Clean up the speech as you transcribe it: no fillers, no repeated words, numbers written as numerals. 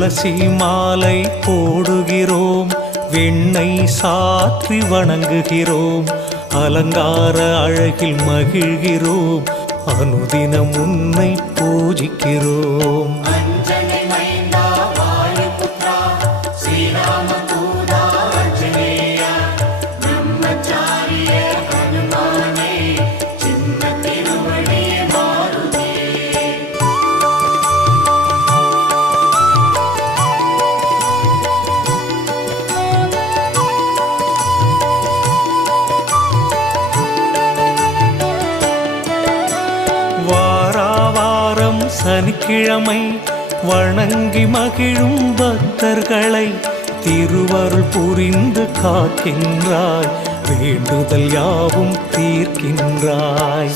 துளசி மாலை போடுகிறோம், வெண்ணெய் சாற்றி வணங்குகிறோம், அலங்கார அழகில் மகிழ்கிறோம், அனுதினம் உன்னை பூஜிக்கிறோம். வாராவாரம் சனிக்கிழமை வணங்கி மகிழும் பக்தர்களை திருவருள் புரிந்து காக்கின்றாய், வேண்டுதல் யாவும் தீர்க்கின்றாய்.